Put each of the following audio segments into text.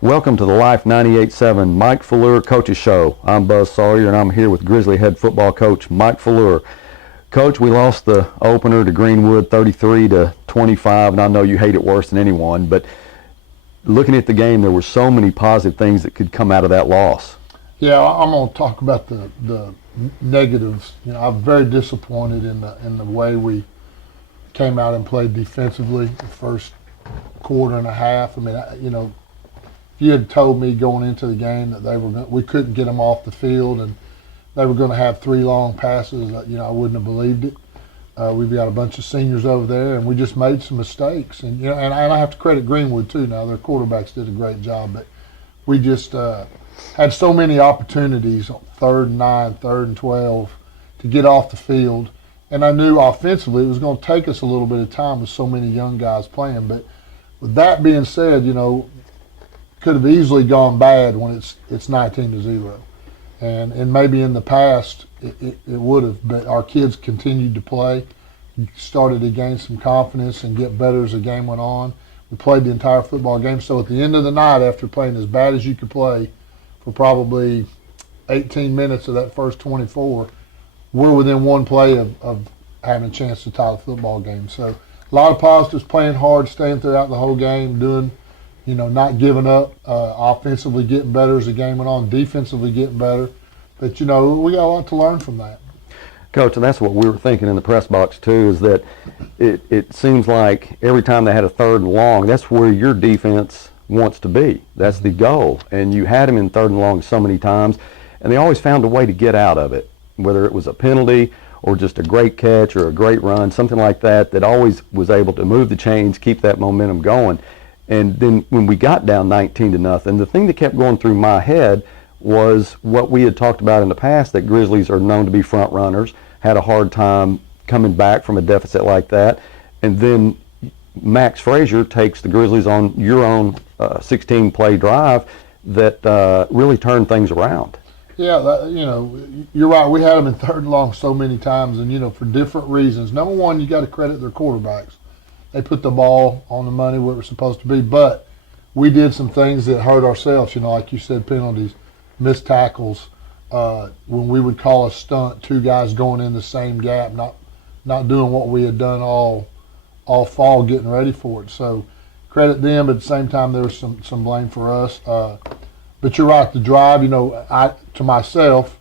Welcome to the Life 98.7 Mike Falleur Coaches Show. I'm Buzz Sawyer, and I'm here with Grizzly head football coach Mike Falleur. Coach, we lost the opener to Greenwood 33-25, and I know you hate it worse than anyone, but looking at the game, there were so many positive things that could come out of that loss. Yeah, I'm going to talk about the negatives. I'm very disappointed in the way we came out and played defensively the first quarter and a half. I mean, if you had told me going into the game that we couldn't get them off the field and they were going to have 3 long passes, I wouldn't have believed it. We've got a bunch of seniors over there, and we just made some mistakes. And and I have to credit Greenwood too. Now their quarterbacks did a great job, but we just had so many opportunities on 3rd and 9, 3rd and 12 to get off the field. And I knew offensively it was going to take us a little bit of time with so many young guys playing. But with that being said, could have easily gone bad when it's 19-0. And maybe in the past it would have, but our kids continued to play, started to gain some confidence and get better as the game went on. We played the entire football game. So at the end of the night, after playing as bad as you could play for probably 18 minutes of that first 24, we're within one play of having a chance to tie the football game. So a lot of positives, playing hard, staying throughout the whole game, doing, not giving up, offensively getting better as the game went on, defensively getting better. But, we got a lot to learn from that. Coach, and that's what we were thinking in the press box too, is that it seems like every time they had a 3rd and long, that's where your defense wants to be. That's the goal. And you had them in 3rd and long so many times, and they always found a way to get out of it, whether it was a penalty or just a great catch or a great run, something like that always was able to move the chains, keep that momentum going. And then when we got down 19-0, the thing that kept going through my head was what we had talked about in the past, that Grizzlies are known to be front runners, had a hard time coming back from a deficit like that. And then Max Frazier takes the Grizzlies on your own 16-play drive that really turned things around. Yeah, you're right. We had them in 3rd and long so many times, and, for different reasons. Number one, you got to credit their quarterbacks. They put the ball on the money where it was supposed to be, but we did some things that hurt ourselves, like you said, penalties, missed tackles. When we would call a stunt, 2 guys going in the same gap, not doing what we had done all fall, getting ready for it. So credit them, but at the same time there was some blame for us. But you're right, the drive, I to myself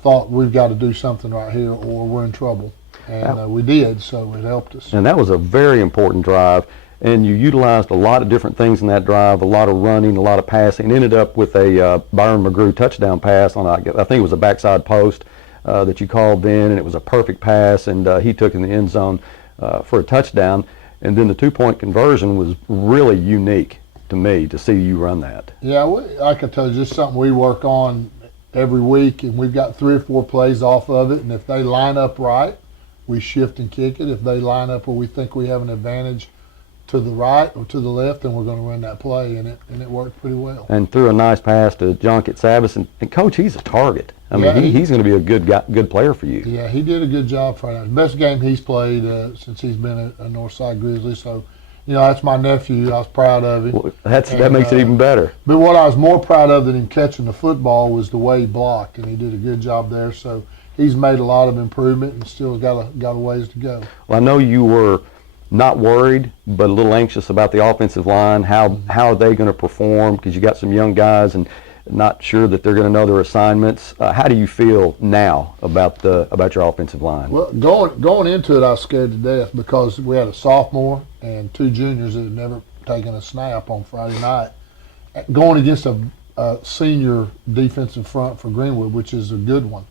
thought we've got to do something right here or we're in trouble. And we did, so it helped us. And that was a very important drive, and you utilized a lot of different things in that drive, a lot of running, a lot of passing. Ended up with a Byron McGrew touchdown pass on, I think it was a backside post that you called then, and it was a perfect pass, and he took in the end zone for a touchdown. And then the 2-point conversion was really unique to me to see you run that. Yeah, I can tell you, just something we work on every week, and we've got 3 or 4 plays off of it, and if they line up right, we shift and kick it. If they line up where we think we have an advantage to the right or to the left, then we're going to run that play, and it worked pretty well. And threw a nice pass to John Kitsavis, and Coach, he's a target. I mean, he's going to be a good player for you. Yeah, he did a good job for us. Best game he's played since he's been a Northside Grizzly. So, that's my nephew. I was proud of him. Well, that makes it even better. But what I was more proud of than him catching the football was the way he blocked, and he did a good job there. So he's made a lot of improvement and still got a ways to go. Well, I know you were not worried, but a little anxious about the offensive line. How are they going to perform? Because you got some young guys and not sure that they're going to know their assignments. How do you feel now about your offensive line? Well, going into it, I was scared to death because we had a sophomore and 2 juniors that had never taken a snap on Friday night, going against a senior defensive front for Greenwood, which is a good one.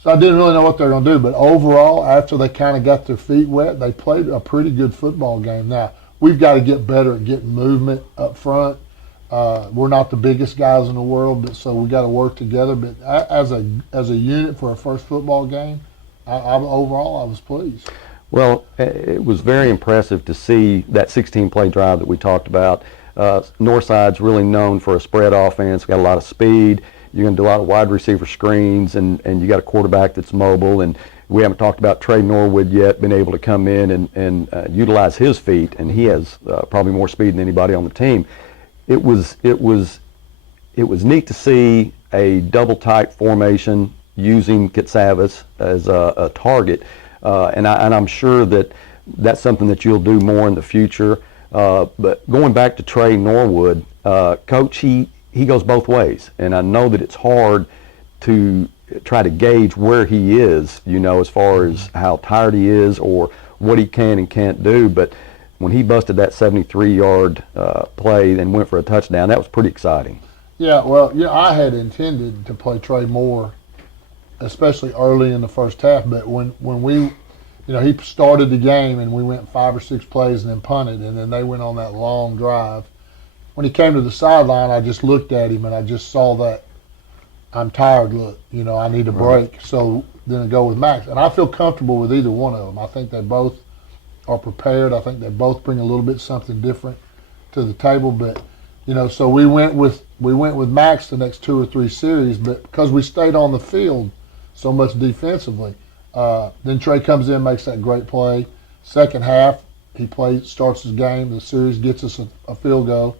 So I didn't really know what they were going to do, but overall, after they kind of got their feet wet, they played a pretty good football game. Now, we've got to get better at getting movement up front. We're not the biggest guys in the world, but so we got to work together. But as a unit for a first football game, overall I was pleased. Well, it was very impressive to see that 16-play drive that we talked about. Northside's really known for a spread offense. We got a lot of speed. You're going to do a lot of wide receiver screens, and you got a quarterback that's mobile. And we haven't talked about Trey Norwood yet, been able to come in and utilize his feet, and he has probably more speed than anybody on the team. it was neat to see a double tight formation using Kitsavis as a target, and I'm sure that that's something that you'll do more in the future. But going back to Trey Norwood, Coach, he goes both ways, and I know that it's hard to try to gauge where he is, as far as how tired he is or what he can and can't do. But when he busted that 73-yard play and went for a touchdown, that was pretty exciting. Yeah, well, I had intended to play Trey more, especially early in the first half. But when we, he started the game and we went 5 or 6 plays and then punted, and then they went on that long drive. When he came to the sideline, I just looked at him and I just saw that I'm tired look. I need a break. So then I go with Max, and I feel comfortable with either one of them. I think they both are prepared. I think they both bring a little bit something different to the table. But so we went with Max the next 2 or 3 series, but because we stayed on the field so much defensively, then Trey comes in, makes that great play. Second half, he starts his game. The series gets us a field goal.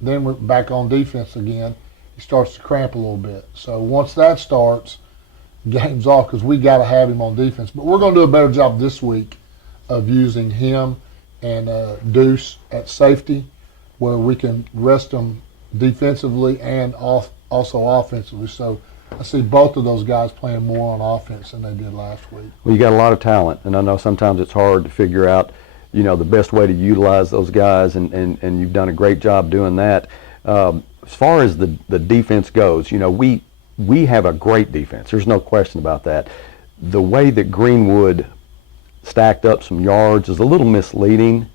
Then we're back on defense again. He starts to cramp a little bit. So once that starts, game's off because we got to have him on defense. But we're going to do a better job this week of using him and Deuce at safety, where we can rest them defensively and also offensively. So I see both of those guys playing more on offense than they did last week. Well, you got a lot of talent, and I know sometimes it's hard to figure out, the best way to utilize those guys, and you've done a great job doing that. As far as the defense goes, we have a great defense. There's no question about that. The way that Greenwood stacked up some yards is a little misleading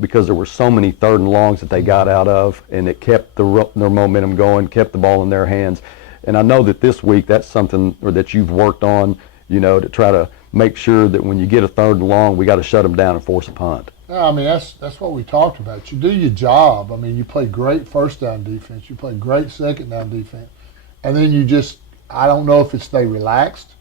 because there were so many 3rd and longs that they got out of, and it kept their momentum going, kept the ball in their hands. And I know that this week that's something that you've worked on, to try to make sure that when you get a 3rd and long, we got to shut them down and force a punt. Yeah, I mean, that's what we talked about. You do your job. I mean, you play great first down defense. You play great second down defense. And then I don't know if they relaxed.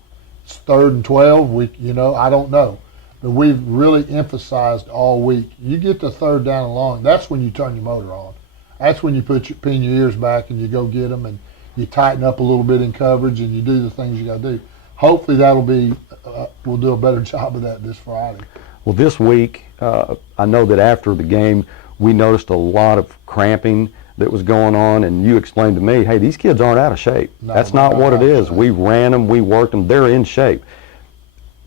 It's 3rd and 12. I don't know. But we've really emphasized all week. You get the 3rd down and long, that's when you turn your motor on. That's when you pin your ears back and you go get them and you tighten up a little bit in coverage and you do the things you got to do. Hopefully we'll do a better job of that this Friday. Well, this week, I know that after the game, we noticed a lot of cramping that was going on, and you explained to me, hey, these kids aren't out of shape. No, that's not what it is. We ran them, we worked them, they're in shape.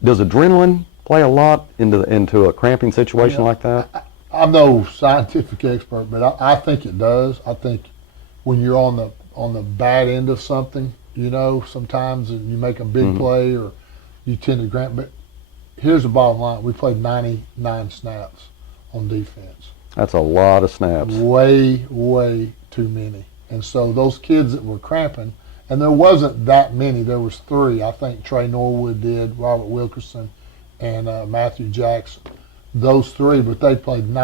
Does adrenaline play a lot into a cramping situation like that? I'm no scientific expert, but I think it does. I think when you're on the bad end of something, sometimes you make a big play or you tend to cramp. But here's the bottom line. We played 99 snaps on defense. That's a lot of snaps. Way, way too many. And so those kids that were cramping, and there wasn't that many. There was 3. I think Trey Norwood did, Robert Wilkerson, and Matthew Jackson. Those 3, but they played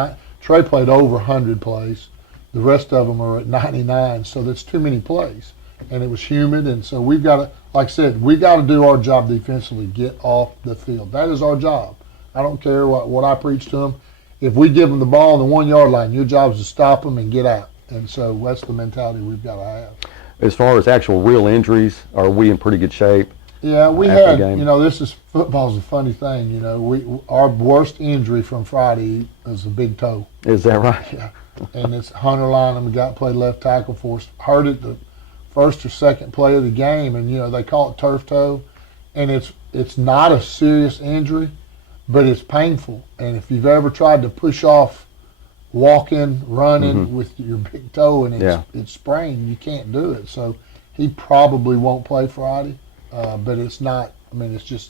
Trey played over 100 plays. The rest of them are at 99, so that's too many plays. And it was humid, and so we've got to, like I said, we got to do our job defensively, get off the field. That is our job. I don't care what I preach to them. If we give them the ball on the 1 yard line, your job is to stop them and get out. And so that's the mentality we've got to have. As far as actual real injuries, are we in pretty good shape? Yeah, we had, football's a funny thing, our worst injury from Friday is a big toe. Is that right? Yeah. And it's Hunter Lynham, the guy that played left tackle for us, hurt it the first or second play of the game, and, they call it turf toe. And it's not a serious injury, but it's painful. And if you've ever tried to push off walking, running with your big toe and it's sprained, you can't do it. So he probably won't play Friday. But it's not, it's just,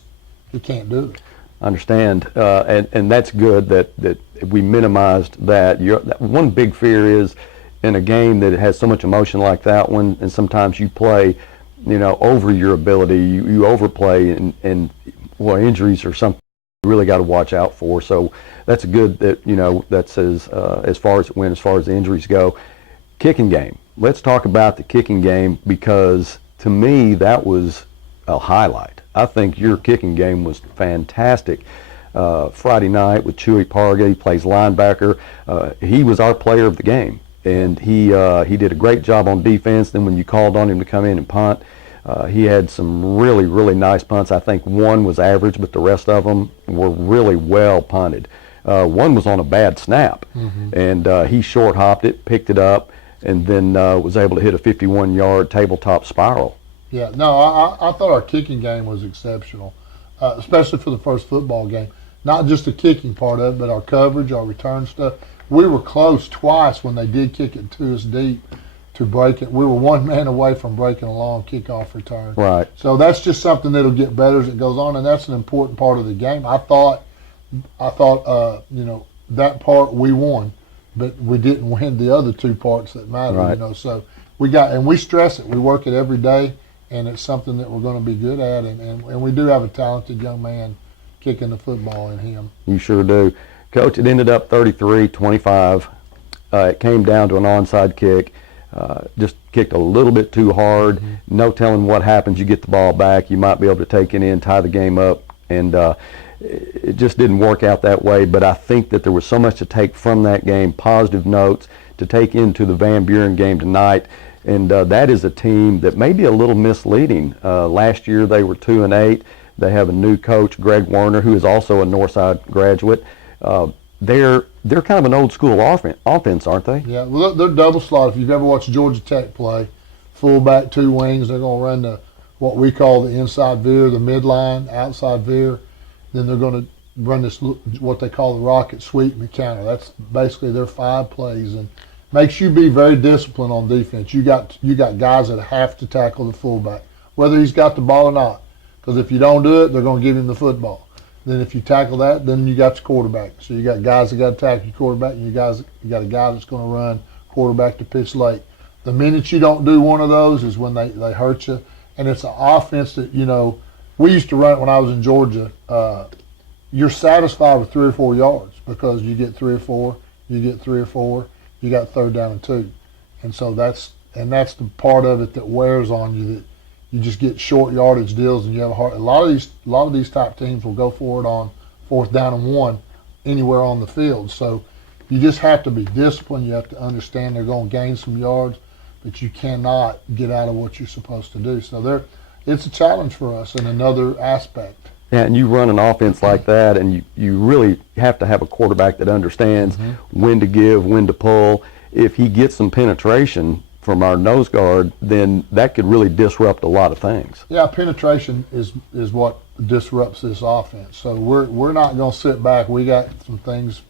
he can't do it. I understand. And that's good that we minimized that. One big fear is in a game that has so much emotion like that one, and sometimes you play, over your ability, you overplay, and injuries are something you really got to watch out for. So that's good that, that's as far as it went, as far as the injuries go. Kicking game. Let's talk about the kicking game, because to me that was a highlight. I think your kicking game was fantastic. Friday night with Chewy Parga, he plays linebacker. He was our player of the game. and he did a great job on defense. Then when you called on him to come in and punt, he had some really, really nice punts. I think one was average, but the rest of them were really well punted. One was on a bad snap, and he short hopped it, picked it up, and then was able to hit a 51-yard tabletop spiral. Yeah, no, I thought our kicking game was exceptional, especially for the first football game. Not just the kicking part of it, but our coverage, our return stuff. We were close twice when they did kick it to us deep to break it. We were one man away from breaking a long kickoff return. Right. So that's just something that'll get better as it goes on, and that's an important part of the game. I thought, that part we won, but we didn't win the other two parts that matter. Right. So we stress it. We work it every day, and it's something that we're going to be good at, and we do have a talented young man kicking the football in him. You sure do. Coach, it ended up 33-25. It came down to an onside kick. Just kicked a little bit too hard. No telling what happens. You get the ball back. You might be able to take it in, tie the game up, and it just didn't work out that way. But I think that there was so much to take from that game, positive notes to take into the Van Buren game tonight. And that is a team that may be a little misleading. Last year they were 2-8. They have a new coach, Greg Werner, who is also a Northside graduate. They're kind of an old school offense, aren't they? Yeah, well, they're double slot. If you've ever watched Georgia Tech play, fullback, two wings, they're going to run the what we call the inside veer, the midline, outside veer. Then they're going to run this what they call the rocket sweep and counter. That's basically their 5 plays, and makes you be very disciplined on defense. You got guys that have to tackle the fullback, whether he's got the ball or not. Because if you don't do it, they're going to give him the football. Then if you tackle that, then you got your quarterback. So you got guys that got to tackle your quarterback, and you got a guy that's going to run quarterback to pitch late. The minute you don't do one of those is when they hurt you. And it's an offense that, we used to run it when I was in Georgia. You're satisfied with 3 or 4 yards because you get 3 or 4, you get 3 or 4, you got 3rd down and 2. And so that's the part of it that wears on you, that you just get short yardage deals, and you have a hard. A lot of these top teams will go for it on 4th down and 1 anywhere on the field. So you just have to be disciplined. You have to understand they're going to gain some yards, but you cannot get out of what you're supposed to do. So it's a challenge for us in another aspect. Yeah, and you run an offense like that, and you really have to have a quarterback that understands when to give, when to pull. If he gets some penetration from our nose guard, then that could really disrupt a lot of things. Yeah, penetration is what disrupts this offense. So we're not going to sit back. We got some things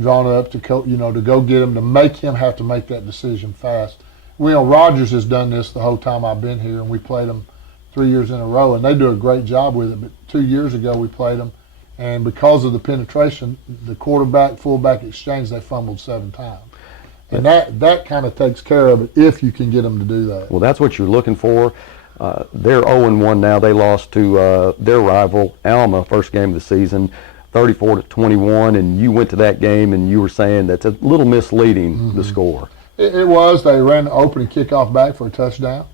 drawn up to go get him, to make him have to make that decision fast. Rogers has done this the whole time I've been here, and we played them 3 years in a row, and they do a great job with it. But 2 years ago we played them, and because of the penetration, the quarterback fullback exchange, they fumbled 7 times. And that kind of takes care of it if you can get them to do that. Well, that's what you're looking for. They're 0-1 now. They lost to their rival, Alma, first game of the season, 34-21, and you went to that game and you were saying that's a little misleading, the score. It was. They ran the opening kickoff back for a touchdown.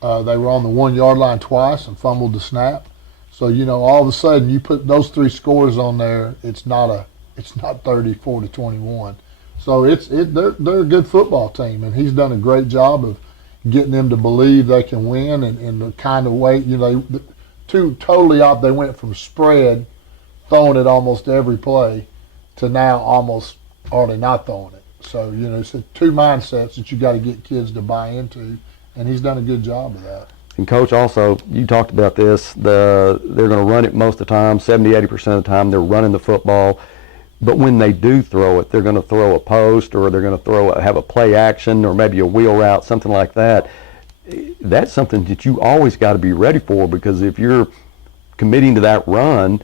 They were on the 1-yard line twice and fumbled the snap. So, all of a sudden you put those 3 scores on there, it's not 34-21. So they're a good football team, and he's done a great job of getting them to believe they can win, and the kind of way, totally off. They went from spread, throwing it almost every play, to now almost hardly not throwing it. So, it's 2 mindsets that you got to get kids to buy into, and he's done a good job of that. And Coach, also, you talked about this, they're going to run it most of the time, 70-80% of the time they're running the football. But when they do throw it, they're going to throw a post, or they're going to have a play action, or maybe a wheel route, something like that. That's something that you always got to be ready for, because if you're committing to that run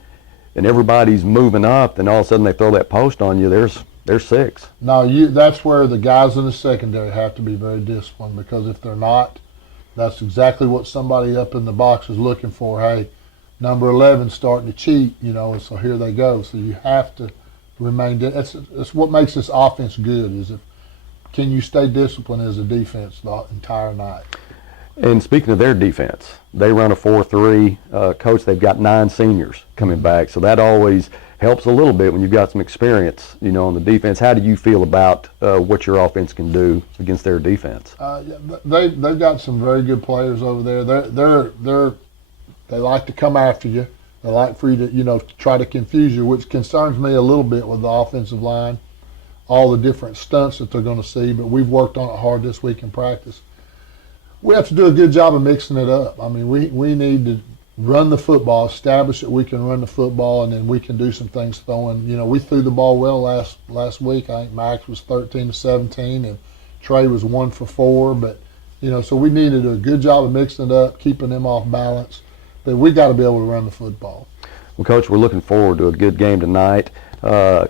and everybody's moving up, then all of a sudden they throw that post on you, there's 6. Now, that's where the guys in the secondary have to be very disciplined, because if they're not, that's exactly what somebody up in the box is looking for. Hey, number 11 starting to cheat, and so here they go. So you have to remain. That's what makes this offense good. Can you stay disciplined as a defense the entire night? And speaking of their defense, they run a 4-3. Coach, they've got 9 seniors coming back, so that always helps a little bit when you've got some experience, on the defense. How do you feel about what your offense can do against their defense? They've got some very good players over there. They like to come after you. They like for you to, try to confuse you, which concerns me a little bit with the offensive line, all the different stunts that they're going to see, but we've worked on it hard this week in practice. We have to do a good job of mixing it up. I mean, we need to run the football, establish that we can run the football, and then we can do some things throwing. We threw the ball well last week. I think Max was 13-17, and Trey was 1 for 4. But, so we need to do a good job of mixing it up, keeping them off balance. But we got to be able to run the football. Well, Coach, we're looking forward to a good game tonight.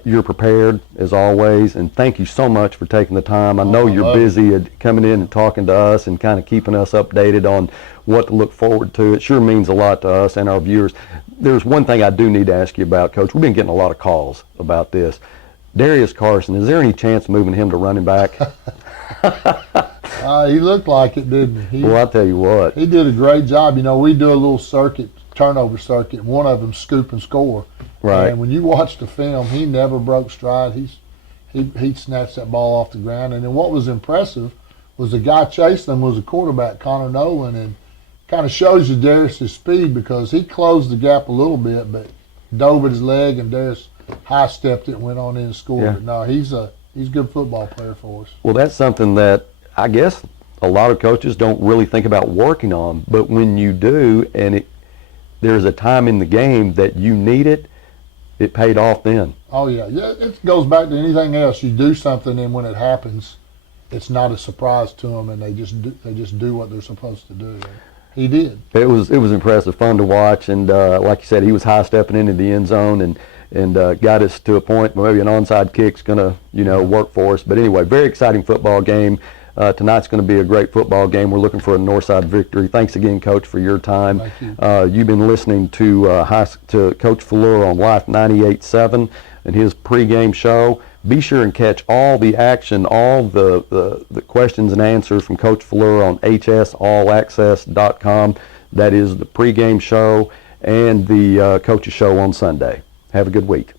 You're prepared, as always, and thank you so much for taking the time. I know you're busy at coming in and talking to us and kind of keeping us updated on what to look forward to. It sure means a lot to us and our viewers. There's one thing I do need to ask you about, Coach. We've been getting a lot of calls about this. Darius Carson, is there any chance of moving him to running back? He looked like it, didn't he? Well, I'll tell you what. He did a great job. We do a little turnover circuit. One of them scoop and score. Right. And when you watch the film, he never broke stride. He snatched that ball off the ground. And then what was impressive was the guy chasing him was a quarterback, Connor Nolan, and kind of shows you Darius' speed because he closed the gap a little bit, but dove at his leg, and Darius high-stepped it and went on in and scored. Yeah. But no, he's a good football player for us. Well, that's something that I guess a lot of coaches don't really think about working on, but when you do, and there's a time in the game that you need it, it paid off then. Oh, yeah. It goes back to anything else. You do something, and when it happens, it's not a surprise to them, and they just do what they're supposed to do. He did. It was impressive, fun to watch, and like you said, he was high-stepping into the end zone and got us to a point where maybe an onside kick's going to work for us. But anyway, very exciting football game. Tonight's going to be a great football game. We're looking for a Northside victory. Thanks again, Coach, for your time. Thank you. You've been listening to Coach Falleur on Life 98.7 and his pregame show. Be sure and catch all the action, all the questions and answers from Coach Falleur on hsallaccess.com. That is the pregame show and the coach's show on Sunday. Have a good week.